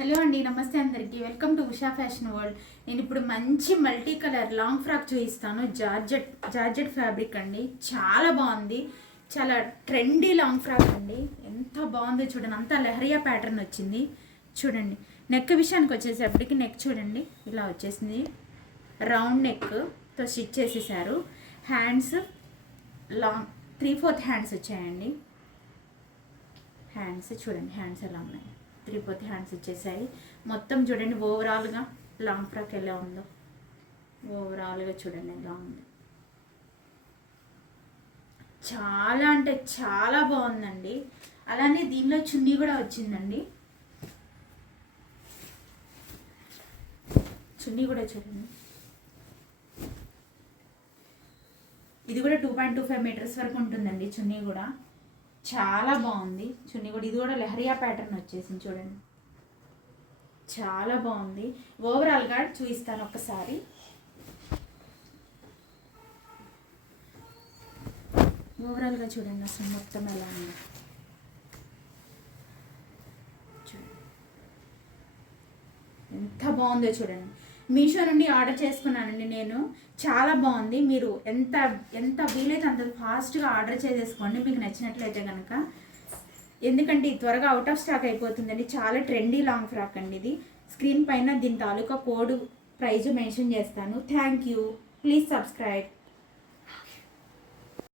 Hello అండి, నమస్తే అందరికీ. Welcome to Usha fashion world. నేను ఇప్పుడు మంచి మల్టీ కలర్ లాంగ్ ఫ్రాక్ చూపిస్తాను. జార్జెట్ ఫ్యాబ్రిక్ అండి, చాలా బాగుంది. చాలా ట్రెండీ లాంగ్ ఫ్రాక్ అండి. ఎంత బాగుందో చూడండి, అంతా లెహరియా ప్యాటర్న్ వచ్చింది. చూడండి, నెక్ విషయానికి వచ్చేసప్పటికి నెక్ చూడండి ఇలా వచ్చేసింది. రౌండ్ నెక్తో స్టిచ్ చేసేసారు. హ్యాండ్స్ లాంగ్ 3/4 హ్యాండ్స్ వచ్చాయండి. హ్యాండ్స్ చూడండి, హ్యాండ్స్ ఎలా ఉన్నాయి, 3/4 హ్యాండ్స్ వచ్చేసాయి. మొత్తం చూడండి ఓవరాల్గా లాంగ్ ఫ్రాక్ ఎలా ఉందో, ఓవరాల్గా చూడండి ఎలా ఉంది. చాలా అంటే చాలా బాగుందండి. అలానే దీనిలో చున్నీ కూడా వచ్చిందండి. చున్నీ కూడా చూడండి, ఇది కూడా 2.25 మీటర్స్ వరకు ఉంటుందండి. చున్నీ కూడా చాలా బాగుంది. చున్నీ కూడా ఇది కూడా లెహరియా ప్యాటర్న్ వచ్చేసింది చూడండి, చాలా బాగుంది. ఓవరాల్గా చూపిస్తాను ఒక్కసారి. ఓవరాల్గా చూడండి అసలు మొత్తం ఎలా ఉంది చూడండి, ఎంత బాగుందో చూడండి. మీషో నుండి ఆర్డర్ చేసుకున్నానండి నేను. చాలా బాగుంది. మీరు ఎంత వీలైతే అంత ఫాస్ట్గా ఆర్డర్ చేసేసుకోండి మీకు నచ్చినట్లయితే కనుక. ఎందుకంటే త్వరగా అవుట్ ఆఫ్ స్టాక్ అయిపోతుందండి. చాలా ట్రెండీ లాంగ్ ఫ్రాక్ అండి ఇది. స్క్రీన్ పైన దీని తాలూకా కోడ్ ప్రైజ్ మెన్షన్ చేస్తాను. Thank you. Please subscribe.